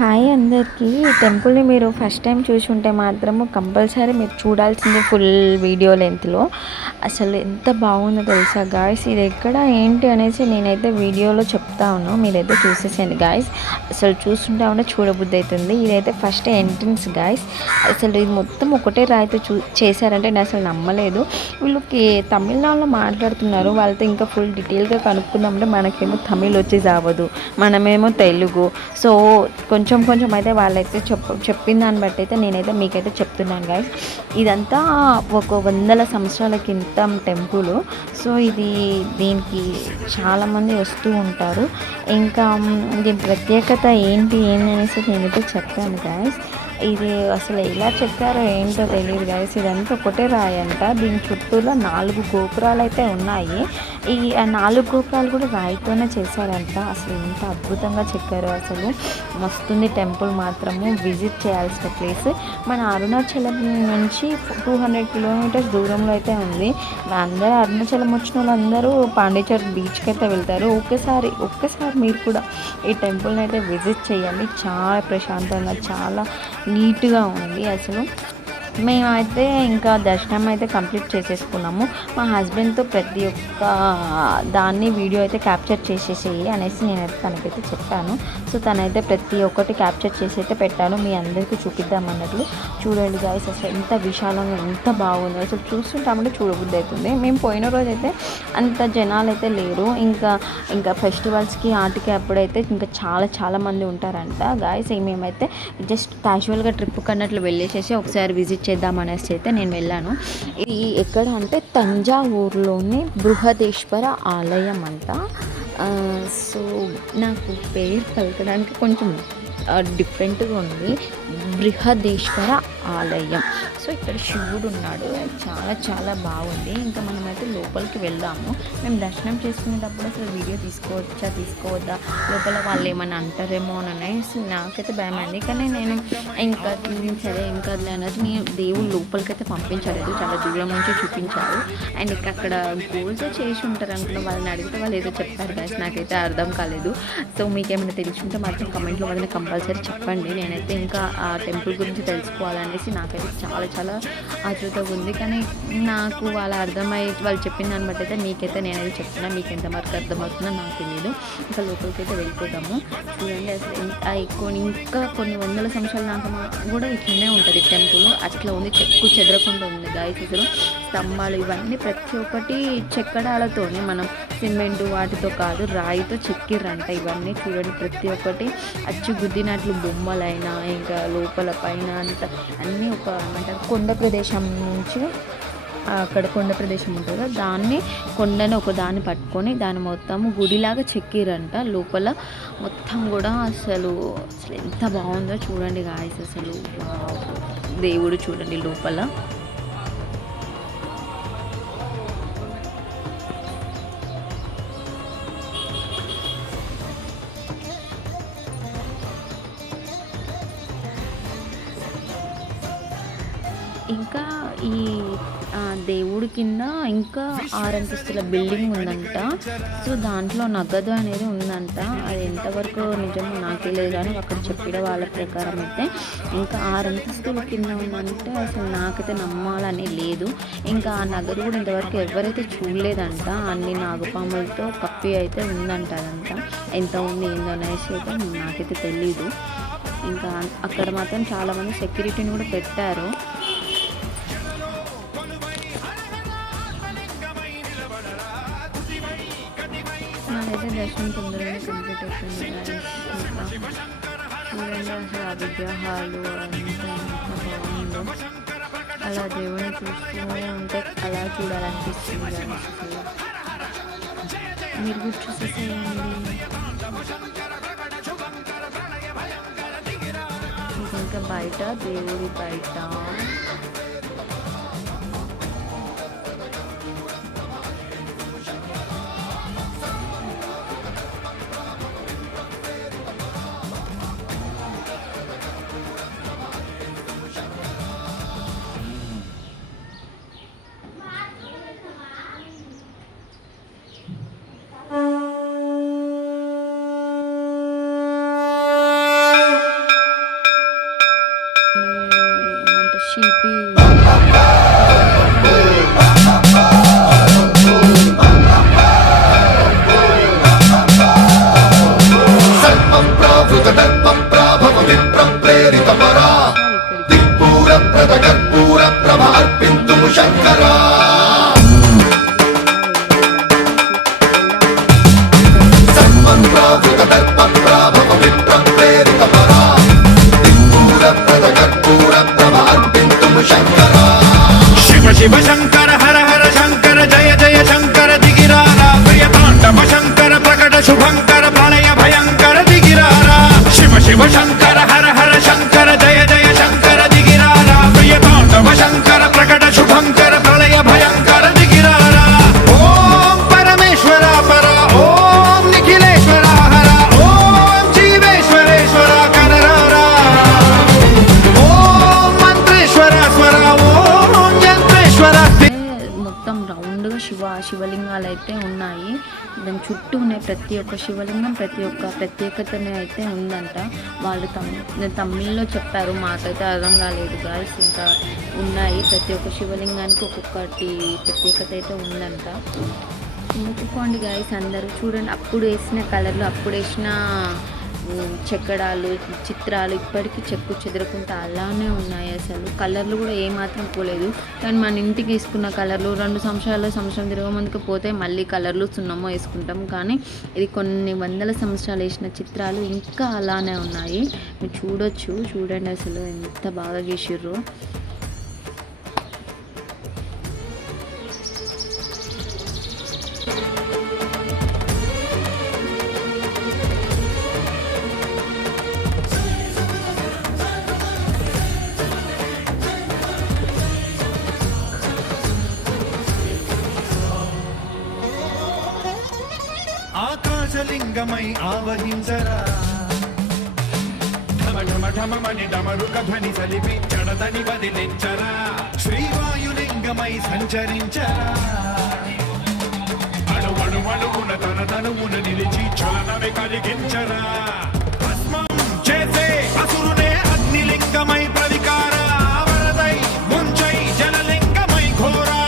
Hi అందరికీ. ఈ టెంపుల్ని మీరు ఫస్ట్ టైం చూసి ఉంటే మాత్రము కంపల్సరీ మీరు చూడాల్సింది ఫుల్ వీడియో లెంత్లో. అసలు ఎంత బాగుందో తెలుసా గాయస్. ఇది ఎక్కడ ఏంటి అనేసి నేనైతే వీడియోలో చెప్తాను, మీరైతే చూసేసేయండి గాయస్. అసలు చూస్తుంటే ఉంటే చూడబుద్ధి అవుతుంది. ఇదైతే ఫస్ట్ ఎంట్రన్స్ గాయస్. అసలు ఇది మొత్తం ఒకటే రాయితో చేశారంటే నేను అసలు నమ్మలేదు. వీళ్ళకి తమిళనాడులో మాట్లాడుతున్నారు, వాళ్ళతో ఇంకా ఫుల్ డీటెయిల్గా కనుక్కుందామంటే మనకేమో తమిళ్ వచ్చి జావదు, మనమేమో తెలుగు. సో కొంచెం అయితే వాళ్ళైతే చెప్పిన దాన్ని బట్టి అయితే నేనైతే మీకైతే చెప్తున్నాను గాయస్. ఇదంతా ఒక 100 సంవత్సరాల క్రితం టెంపుల్. సో దీనికి చాలామంది వస్తూ ఉంటారు. ఇంకా దీని ప్రత్యేకత ఏంటి అనేసి నేనైతే చెప్తాను గాయస్. ఇది అసలు ఎలా చెప్పారో ఏంటో తెలియదు గాయస్. ఇదంతా ఒకటే రాయి అంట. దీని చుట్టూలో 4 గోపురాలు అయితే ఉన్నాయి. ఈ 4 గోపురాలు కూడా రాయితోనే చేశారంట. అసలు ఎంత అద్భుతంగా చెక్కారో, అసలు మస్తుంది టెంపుల్ మాత్రము. విజిట్ చేయాల్సిన ప్లేస్. మన అరుణాచలం నుంచి 200 కిలోమీటర్స్ దూరంలో అయితే ఉంది. అందరూ అరుణాచలం వచ్చిన వాళ్ళందరూ పాండిచేరి బీచ్కి అయితే వెళ్తారు. ఒక్కసారి మీరు కూడా ఈ టెంపుల్ని అయితే విజిట్ చేయండి. చాలా ప్రశాంతంగా, చాలా నీట్గా ఉంది. అసలు మేమైతే ఇంకా దర్శనం అయితే కంప్లీట్ చేసేసుకున్నాము. మా హస్బెండ్తో ప్రతి ఒక్క దాన్ని వీడియో అయితే క్యాప్చర్ చేసేసేయి అనేసి నేనైతే తనకైతే చెప్పాను. సో తనైతే ప్రతి ఒక్కటి క్యాప్చర్ చేసి అయితే పెట్టాను, మీ అందరికీ చూపిద్దామన్నట్లు. చూడండి గాయస్, అసలు ఎంత విశాలంగా, ఎంత బాగుందో. అసలు చూస్తుంటామంటే చూడబుద్ధి అవుతుంది. మేము పోయిన రోజు అయితే అంత జనాలు అయితే లేరు. ఇంకా ఫెస్టివల్స్కి ఆటికి అప్పుడైతే ఇంకా చాలా మంది ఉంటారంట గాయస్. మేమైతే జస్ట్ క్యాజువల్గా ట్రిప్ కన్నట్లు వెళ్ళేసేసి ఒకసారి విజిట్ చేద్దామనేసి అయితే నేను వెళ్ళాను. ఇది ఎక్కడ అంటే తంజావూరులోని బృహదేశ్వర ఆలయం అంట. సో నాకు పేరు పలకడానికి కొంచెం డిఫరెంట్గా ఉంది. బృహదేశ్వర ఆలయం. సో ఇక్కడ శివుడు ఉన్నాడు. చాలా బాగుంది. ఇంకా మనమైతే లోపలికి వెళ్దాము. మేము దర్శనం చేసుకునేటప్పుడు అసలు వీడియో తీసుకోవద్దా, లోపల వాళ్ళు ఏమన్నా అంటారేమో అని అనేసి నాకైతే భయమైంది. కానీ నేను ఇంకా సరే ఇంకా అన్నది దేవుడు లోపలికి అయితే పంపించలేదు, చాలా దూరం నుంచి చూపించారు. అండ్ అక్కడ గోల్స్ చేసి ఉంటారు అనుకున్న వాళ్ళని అడిగితే వాళ్ళు ఏదో చెప్తారు గాయస్, నాకైతే అర్థం కాలేదు. సో మీకేమైనా తెలుసుంటే మాత్రం కమెంట్లో వాళ్ళని కంపల్సరీ చెప్పండి. నేనైతే ఇంకా ఆ టెంపుల్ గురించి తెలుసుకోవాలనేసి నాకైతే చాలా ఆతృతగా ఉంది. కానీ నాకు వాళ్ళు చెప్పిన దాన్ని బట్టి అయితే మీకైతే నేనైతే చెప్తున్నా. మీకు ఎంతవరకు అర్థమవుతుందో నాకు తెలియదు. ఇంకా లోపలికి అయితే వెళ్ళిపోతాము. చూడండి అసలు ఇంకా కొన్ని 100 సంవత్సరాల దాకా కూడా ఇట్లనే ఉంటుంది టెంపుల్. అట్లా ఉంది, చెక్కు చెదరకుండా ఉంది గాయస్. అసలు స్తంభాలు ఇవన్నీ ప్రతి ఒక్కటి చెక్కడాలతోనే, మనం సిమెంటు వాటితో కాదు, రాయితో చెక్కిర్రంట ఇవన్నీ. చూడండి ప్రతి ఒక్కటి అచ్చు గుద్దినట్లు బొమ్మలైనా, ఇంకా లోపల పైన అంతా అన్నీ ఏమంటారు కొండ ప్రదేశం నుంచి, అక్కడ కొండ ప్రదేశం ఉంటుంది కదా, కొండని ఒక దాన్ని పట్టుకొని దాన్ని మొత్తం గుడిలాగా చెక్కిరంట. లోపల మొత్తం కూడా అసలు ఎంత బాగుందో చూడండి గాయస్. అసలు దేవుడు చూడండి లోపల. ఇంకా ఈ దేవుడి కింద ఇంకా 6 అంతస్తుల బిల్డింగ్ ఉందంట. సో దాంట్లో నగదు అనేది ఉందంట. అది ఎంతవరకు నిజమో నాకే లేదు, కానీ అక్కడ చెప్పిన వాళ్ళ ప్రకారం అయితే ఇంకా 6 అంతస్తుల కింద ఉందంటే అసలు నాకైతే నమ్మాలని లేదు. ఇంకా ఆ నగదు కూడా ఇంతవరకు ఎవరైతే చూడలేదంట. అన్ని నాగపాములతో కప్పి అయితే ఉందంట. అదంతా ఎంత ఉంది ఏందో అనేసి అయితే నాకైతే తెలీదు. ఇంకా అక్కడ మాత్రం చాలామంది సెక్యూరిటీని కూడా పెట్టారు. నాకైతే దర్శనం తొందరగా కంప్లీట్ అయిపోయింది. చూడండి అసలు ఆ విగ్రహాలు అంతా ఎంత బాగుందో. అలా దేవుని చూస్తూ ఉంటే అలా చూడాలనిపిస్తుంది. అసలు మీరు కూడా చూసేసేయండి. ఇంకా బయట దేవుడి బయట శివ శంకర హర హర శంకర జయ జయ శంకర దిగిరారా ప్రియ తాండవ శంకర ప్రకట శుభంకర ప్రళయ భయంకర దిగిరారా శివ శివ శంకర హర హర శంకర జయ జయ శంకర దిగిరారా ప్రియ తాండవ శంకర ప్రకట శుభంకర ప్రళయ భయంకర దిగిరారా ఓం పరమేశ్వర పర ఓం నిఖిలేశ్వర హర ఓం జీవేశ్వరేశ్వర కనరారా ఓం మంత్రేశ్వర స్వర ఓం యంత్రేశ్వర మొత్తం రౌండ్గా శివలింగాలు అయితే ఉన్నాయి. దాని చుట్టూ ఉన్నాయి. ప్రతి ఒక్క శివలింగం ప్రతి ఒక్క ప్రత్యేకతను అయితే ఉందంట. వాళ్ళు తమిళ్లో చెప్పారు, మాకైతే అర్థం కాలేదు గాయస్. ఇంకా ఉన్నాయి, ప్రతి ఒక్క శివలింగానికి ఒక్కొక్కటి ప్రత్యేకత అయితే ఉందంట. ముట్టుకోండి గాయస్ అందరూ చూడండి. అప్పుడు వేసిన కలర్లు, అప్పుడు వేసిన చెక్కడాలు, చిత్రాలు ఇప్పటికీ చెక్కు చెదరకుండా అలానే ఉన్నాయి. అసలు కలర్లు కూడా ఏమాత్రం పోలేదు. కానీ మన ఇంటికి వేసుకున్న కలర్లు 2 సంవత్సరం తిరగమందుకు పోతే మళ్ళీ కలర్లు సున్నమో వేసుకుంటాం. కానీ ఇది కొన్ని వందల సంవత్సరాలు వేసిన చిత్రాలు ఇంకా అలానే ఉన్నాయి. మీరు చూడొచ్చు, చూడండి అసలు ఎంత బాగా గీసిర్రో. ఆకాశలింగమై ఆవహించరా ఢమ ఢమ ఢమమని డమరుక ధ్వని సలిపి జడదని వదిలించరా శ్రీవాయులింగమై సంచరించరా అణువణువున తన తనువున నిలిచి చలనమే కలిగించరా భస్మం చేసే అసురునే అగ్నిలింగమై ప్రవికార వరదై ముంచై జలలింగమై ఘోరా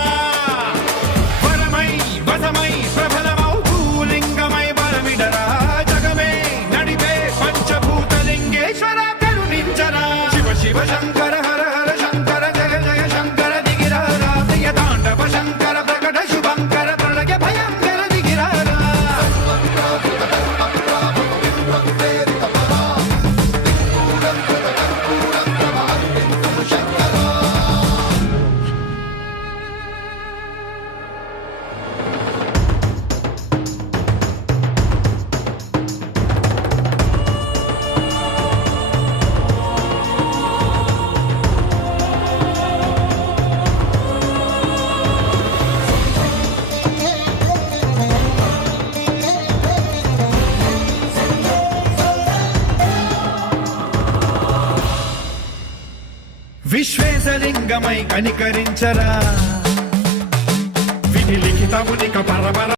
వరమై వసమై ప్రభలమౌ భూలింగమై బలమిడరా జగమే నడిపే పంచభూతలింగేశ్వర కరుణించరా శివ శివ శంకర హర హర శంకర జయ జయ శంకర దిగిరారా ప్రియ తాండవ శంకర ప్రకట శుభంకర ప్రళయ భయంకర దిగిరారా విశ్వేశలింగమై కనికరించరా విధి లిఖితమునిక పరపర